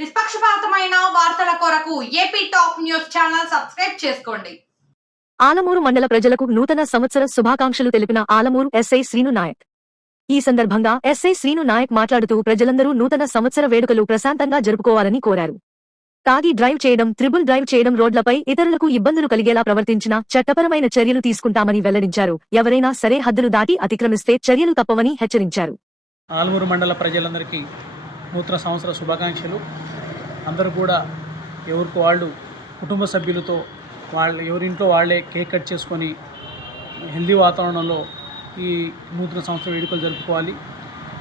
నిష్పక్షపాతమైన వార్తల కొరకు AP top news channel subscribe చేసుకోండి. ఆలమూరు మండల ప్రజలకు నూతన సంవత్సర శుభాకాంక్షలు తెలిపిన ఆలమూరు ఎస్ఐ శ్రీను నాయక్. ఈ సందర్భంగా ఎస్ఐ శ్రీను నాయక్ మాట్లాడుతూ ప్రజలందరూ నూతన సంవత్సర వేడుకలు ప్రశాంతంగా జరుపుకోవాలని కోరారు. తాగి డ్రైవ్ చేయడం త్రిబుల్ డ్రైవ్ చేయడం రోడ్లపై ఇతరులకు ఇబ్బందులు కలిగేలా ప్రవర్తించినా చట్టపరమైన చర్యలు తీసుకుంటామని వెల్లడించారు. ఎవరైనా సరే హద్దులు దాటి అతిక్రమిస్తే చర్యలు తప్పవని హెచ్చరించారు. ఆలమూరు మండల ప్రజలందరికీ నూతన సంవత్సర శుభాకాంక్షలు. అందరూ కూడా ఎవరికి వాళ్ళు కుటుంబ సభ్యులతో వాళ్ళ ఎవరింట్లో వాళ్ళే కేక్ కట్ చేసుకొని హెల్దీ వాతావరణంలో ఈ నూతన సంవత్సర వేడుకలు జరుపుకోవాలి.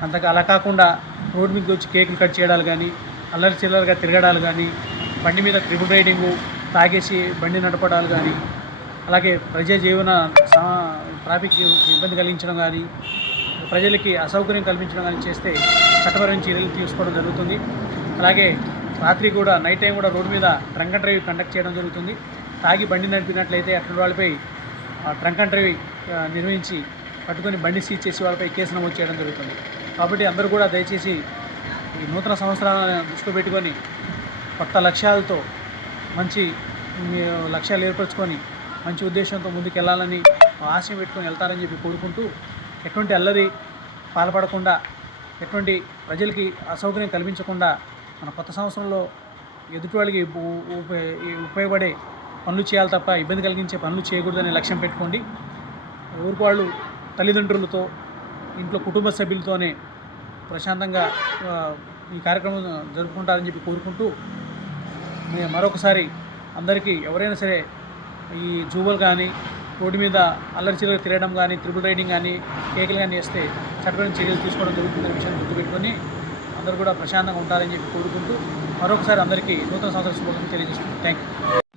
అంతగా అలా కాకుండా రోడ్డు మీదకి వచ్చి కేకులు కట్ చేయడాలు కానీ అల్లరి చిల్లరగా తిరగడాలు కానీ బండి మీద ట్రిపుల్ రైడింగు తాగేసి బండి నడపడాలు కానీ అలాగే ప్రజా జీవన ట్రాఫిక్ ఇబ్బంది కలిగించడం కానీ ప్రజలకి అసౌకర్యం కల్పించడం కానీ చేస్తే చట్టపరమైన చర్యలు తీసుకోవడం జరుగుతుంది. అలాగే రాత్రి కూడా నైట్ టైం కూడా రోడ్డు మీద ట్రంక్ అండ్ డ్రైవ్ కండక్ట్ చేయడం జరుగుతుంది. తాగి బండి నడిపినట్లయితే అటువంటి వాళ్ళపై ట్రంక్ అండ్ డ్రైవ్ నిర్వహించి పట్టుకొని బండి సీజ్ చేసి వాళ్ళపై కేసు నమోదు చేయడం జరుగుతుంది. కాబట్టి అందరూ కూడా దయచేసి ఈ నూతన సంవత్సరాలను దృష్టిలో పెట్టుకొని కొత్త లక్ష్యాలతో మంచి లక్ష్యాలు ఏర్పరచుకొని మంచి ఉద్దేశంతో ముందుకు వెళ్ళాలని ఆశయం పెట్టుకొని వెళ్తారని చెప్పి కోరుకుంటూ ఎటువంటి అల్లరి పాల్పడకుండా ఎటువంటి ప్రజలకి అసౌకర్యం కల్పించకుండా మన కొత్త సంవత్సరంలో ఎదుటి వాళ్ళకి ఉపయోగపడే పనులు చేయాలి తప్ప ఇబ్బంది కలిగించే పనులు చేయకూడదనే లక్ష్యం పెట్టుకోండి. ఊరికి వాళ్ళు తల్లిదండ్రులతో ఇంట్లో కుటుంబ సభ్యులతోనే ప్రశాంతంగా ఈ కార్యక్రమం జరుపుకుంటారని చెప్పి కోరుకుంటూ మరొకసారి అందరికీ ఎవరైనా సరే ఈ జూబలు కానీ రోడ్డు మీద అల్లరి తిరగడం కానీ త్రిబుల్ రైడింగ్ కానీ కేకులు కానీ వేస్తే చట్టపరమైన చర్యలు తీసుకోవడం జరుగుతుందనే విషయాన్ని గుర్తుపెట్టుకొని అందరూ కూడా ప్రశాంతంగా ఉంటారని చెప్పి కోరుకుంటూ మరొకసారి అందరికీ నూతన సంవత్సర శుభాకాంక్షలు తెలియజేస్తున్నాను థ్యాంక్ యూ